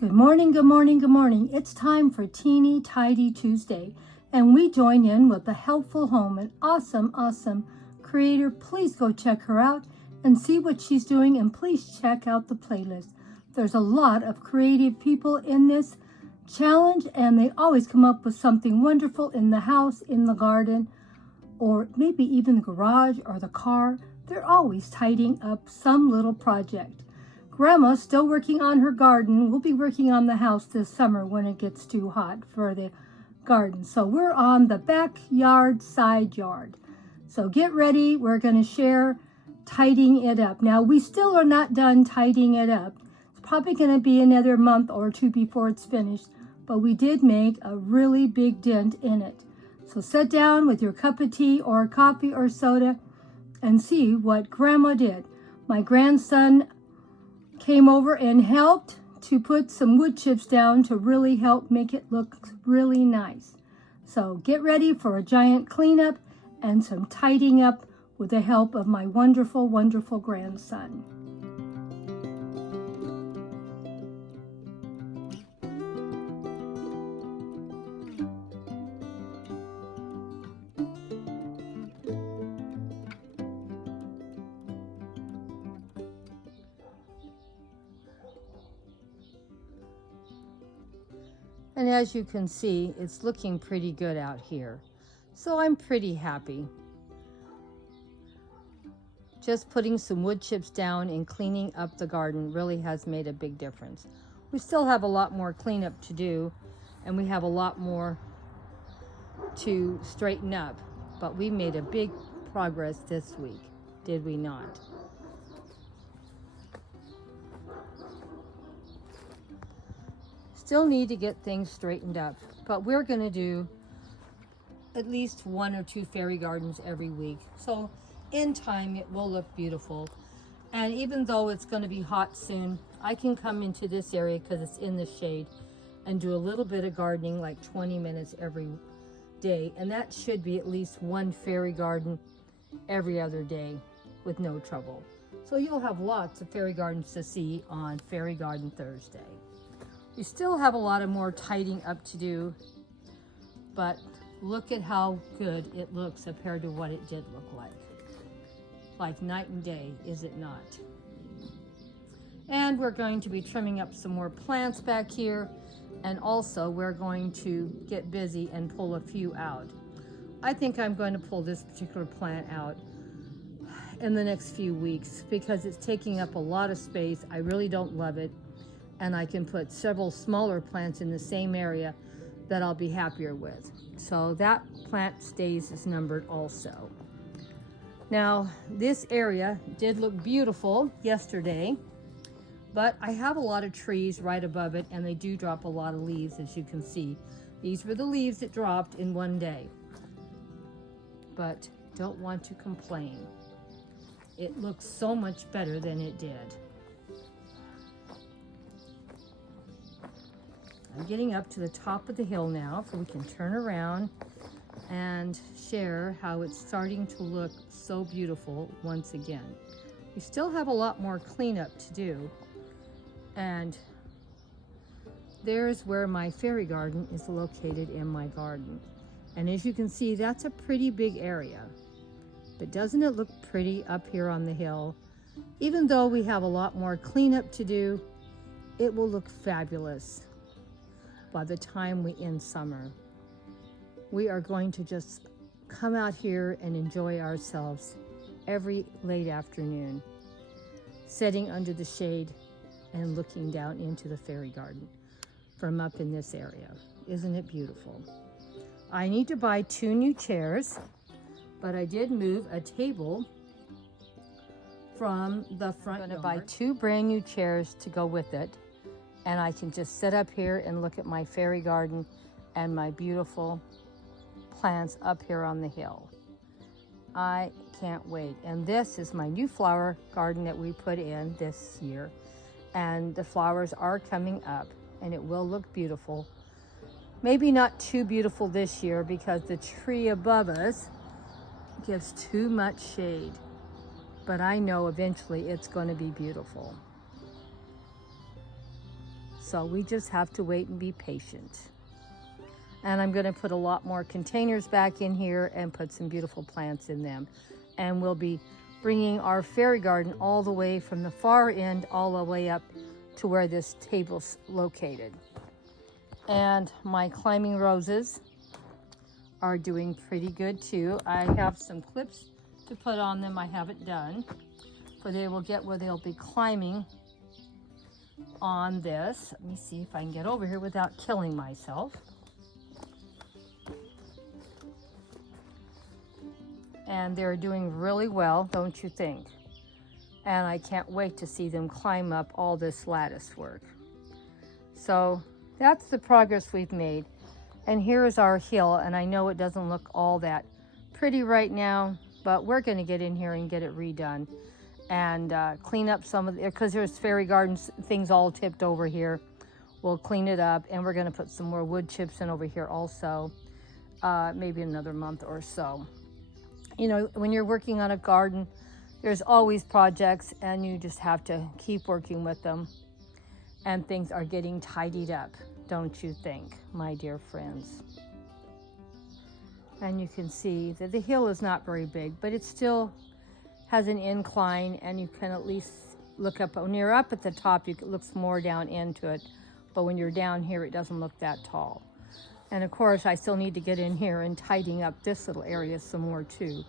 Good morning, good morning, good morning. It's time for Teeny Tidy Tuesday, and we join in with the Helpful Home, an awesome creator. Please go check her out and see what she's doing, and please check out the playlist. There's a lot of creative people in this challenge, and they always come up with something wonderful in the house, in the garden, or maybe even the garage or the car. They're always tidying up some little project. Grandma's still working on her garden. We'll be working on the house this summer when it gets too hot for the garden. So we're on the backyard, side yard. So get ready. We're going to share tidying it up. Now, we still are not done tidying it up. It's probably going to be another month or two before it's finished, but we did make a really big dent in it. So sit down with your cup of tea or coffee or soda and see what Grandma did. My grandson came over and helped to put some wood chips down to really help make it look really nice. So get ready for a giant cleanup and some tidying up with the help of my wonderful grandson. And as you can see, it's looking pretty good out here. So I'm pretty happy. Just putting some wood chips down and cleaning up the garden really has made a big difference. We still have a lot more cleanup to do, and we have a lot more to straighten up, but we made a big progress this week, did we not? Still need to get things straightened up, but we're going to do at least 1 or 2 fairy gardens every week. So in time, it will look beautiful. And even though it's going to be hot soon, I can come into this area because it's in the shade and do a little bit of gardening, like 20 minutes every day. And that should be at least 1 fairy garden every other day with no trouble. So you'll have lots of fairy gardens to see on Fairy Garden Thursday. We still have a lot of more tidying up to do, but look at how good it looks compared to what it did look like. Like night and day, is it not? And we're going to be trimming up some more plants back here, and also we're going to get busy and pull a few out. I think I'm going to pull this particular plant out in the next few weeks because it's taking up a lot of space. I really don't love it. And I can put several smaller plants in the same area that I'll be happier with. So that plant stays as numbered also. Now, this area did look beautiful yesterday, but I have a lot of trees right above it, and they do drop a lot of leaves, as you can see. These were the leaves that dropped in one day. But don't want to complain. It looks so much better than it did. I'm getting up to the top of the hill now, so we can turn around and share how it's starting to look so beautiful once again. We still have a lot more cleanup to do, and there's where my fairy garden is located in my garden. And as you can see, that's a pretty big area. But doesn't it look pretty up here on the hill? Even though we have a lot more cleanup to do, it will look fabulous by the time we end summer. We are going to just come out here and enjoy ourselves every late afternoon, sitting under the shade and looking down into the fairy garden from up in this area. Isn't it beautiful? I need to buy 2 new chairs, but I did move a table from the front yard. I'm going to buy 2 brand new chairs to go with it. And I can just sit up here and look at my fairy garden and my beautiful plants up here on the hill. I can't wait. And this is my new flower garden that we put in this year. And the flowers are coming up, and it will look beautiful. Maybe not too beautiful this year because the tree above us gives too much shade. But I know eventually it's going to be beautiful. So we just have to wait and be patient. And I'm going to put a lot more containers back in here and put some beautiful plants in them. And we'll be bringing our fairy garden all the way from the far end all the way up to where this table's located. And my climbing roses are doing pretty good too. I have some clips to put on them I haven't done, for they will get where they'll be climbing on this. Let me see if I can get over here without killing myself. And they're doing really well, don't you think? And I can't wait to see them climb up all this lattice work. So that's the progress we've made. And here is our hill, and I know it doesn't look all that pretty right now, but we're going to get in here and get it redone and clean up some of it, because there's fairy gardens things all tipped over here. We'll clean it up, and we're going to put some more wood chips in over here also, maybe another month or so. You know, when you're working on a garden, there's always projects, and you just have to keep working with them. And things are getting tidied up, don't you think, my dear friends? And you can see that the hill is not very big, but it still has an incline, and you can at least look up. When you're up at the top, it looks more down into it. But when you're down here, it doesn't look that tall. And of course, I still need to get in here and tidying up this little area some more too.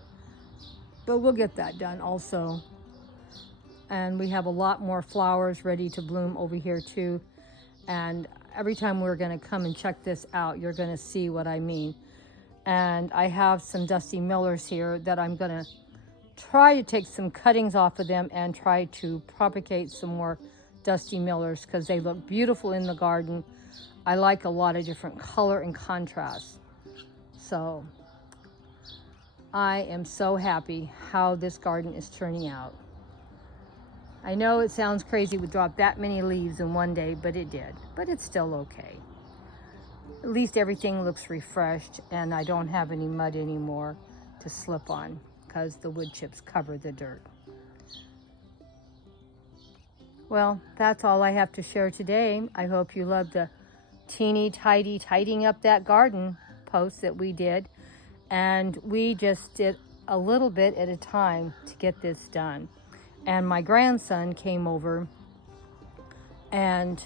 But we'll get that done also. And we have a lot more flowers ready to bloom over here too. And every time we're gonna come and check this out, you're gonna see what I mean. And I have some Dusty Millers here that I'm gonna try to take some cuttings off of them and try to propagate some more Dusty Millers, because they look beautiful in the garden. I like a lot of different color and contrast. So I am so happy how this garden is turning out. I know it sounds crazy we dropped that many leaves in one day, but it did. But it's still okay. At least everything looks refreshed, and I don't have any mud anymore to slip on, because the wood chips cover the dirt. Well, that's all I have to share today. I hope you loved the teeny tidy tidying up that garden post that we did. And we just did a little bit at a time to get this done. And my grandson came over, and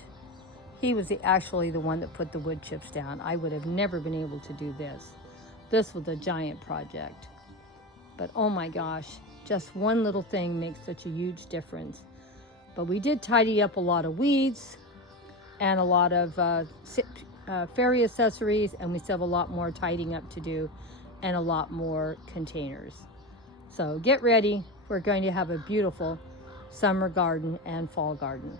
he was actually the one that put the wood chips down. I would have never been able to do this. This was a giant project. But oh my gosh, just one little thing makes such a huge difference. But we did tidy up a lot of weeds and a lot of fairy accessories, and we still have a lot more tidying up to do and a lot more containers. So get ready. We're going to have a beautiful summer garden and fall garden.